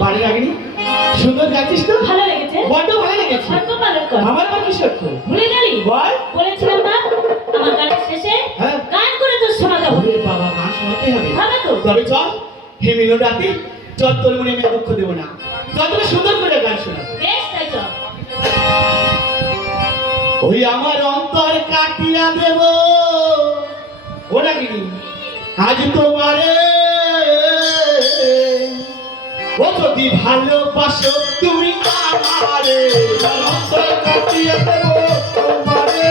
বাড়ি লাগেনি? সুন্দর গাইছিস তো? ভালো লেগেছে? বড্ড ভালো লেগেছে। সত্য পালন কর। আমার আবার কি সত্য? ভুলে গেলি? বল। বলেছিলাম না আমার গানের শেষে হ্যাঁ। গান করে তোর শোনাতে হবে। ওরে বাবা, গান শোনাতে হবে। হবে তো? তবে চল, হে মিলো রাতে, চল তোর মনে আমি দুঃখ দেবো না। চল তোকে সুন্দর করে গান শোনাবো। বেশ তাই চল। ওই আমার অন্তর কাটিয়া দেব ওরা কি আজ তোমারে, ও যদি ভালোবাসো তুমি আমারে, অন্তর কাটিয়া দেব তোমারে,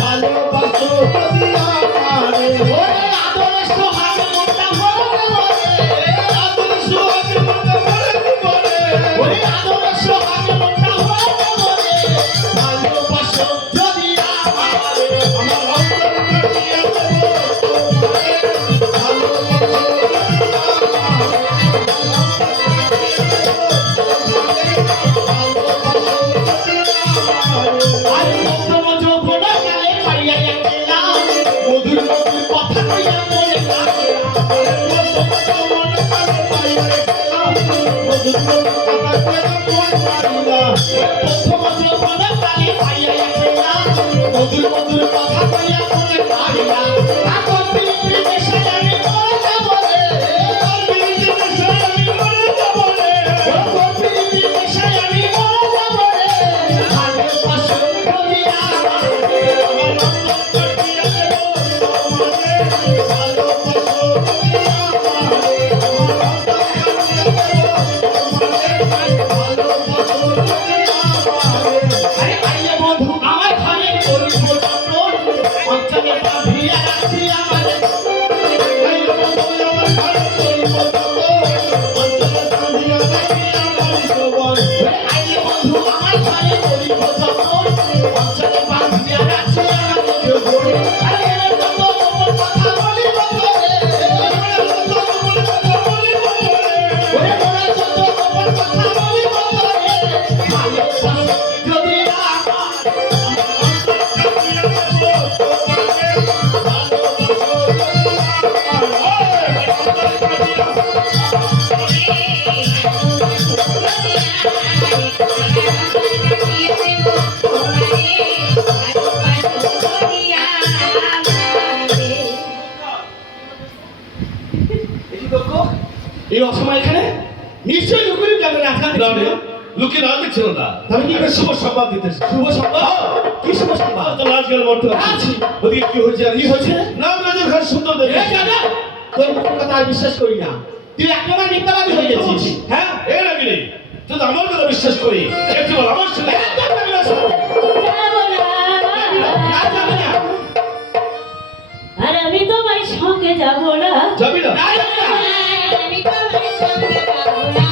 ভালোবাসো যদি আমারে, ওরে আদরে সোহাগ মনটা ভরে ভরে, আদরে সোহাগ মনটা ভরে ভরে, ওরে আদরে সোহাগ মনটা ভরে ভরে, ভালোবাসো যদি আমারে, আমার অন্তর কাটিয়া দেব তোমারে, ভালোবাসো যদি আমারে। এই অসময় এখানে নিশ্চয়ই লুকিয়ে যাবে না, লুকিয়ে না দেখছিল না। তবে কি একটা শুভ সংবাদ দিতেছে। শুভ সংবাদ? কি শুভ সংবাদ? তো রাজগেল বর্তমান আছি। ওদিকে কি হয়েছে? কি হয়েছে? নাগরাজের ঘর সুন্দর দেখে। এই জানা, তোর মুখের কথা আর বিশ্বাস করি না। তুই একেবারে মিথ্যাবাদী হয়ে গেছিস। হ্যাঁ, এর আগে নেই তুই তো আমার কথা বিশ্বাস করি, একটু বল আমার ছেলে। যাবো না। না যাবে না। আর আমি তোমার সঙ্গে যাবো না। যাবি না? না যাবে না। আমি তোমার সঙ্গে যাবো না।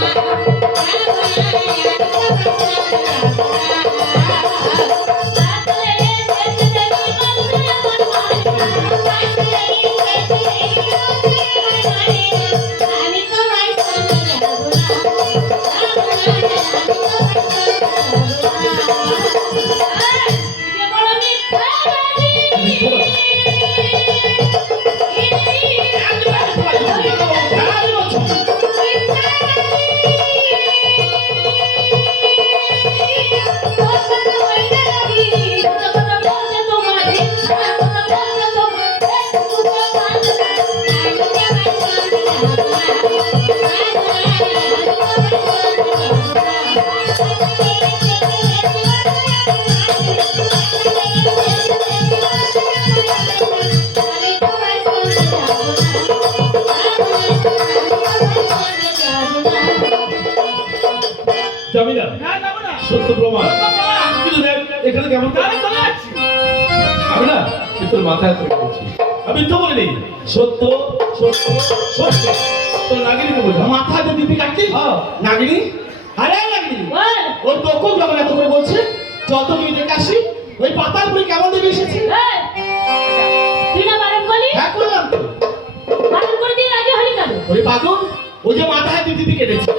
যাবি না? সত্য প্রমাণ। কিন্তু দেখ এখানে কেমন আমি না তোর মাথায় বলছি, আমি তো বলিনি সত্য সত্য সত্য। তোর নাগিনীকে বোঝা। মাথাতে দিবি কাটতি? নাগিনী? আরে নাগিনী, বল। ওই তোকেও কেমন এত করে বলছে? যত গিয়ে দেখে আসি, ওই পাতার পুরি কেমন দেবে এসেছে? এই, তুই না বারণ করলি? হ্যাঁ করলাম তো। বারণ করে দিয়ে রাজি হলি কেন? ওই পাগল, ওই যে মাথায় দিদি কেটেছে।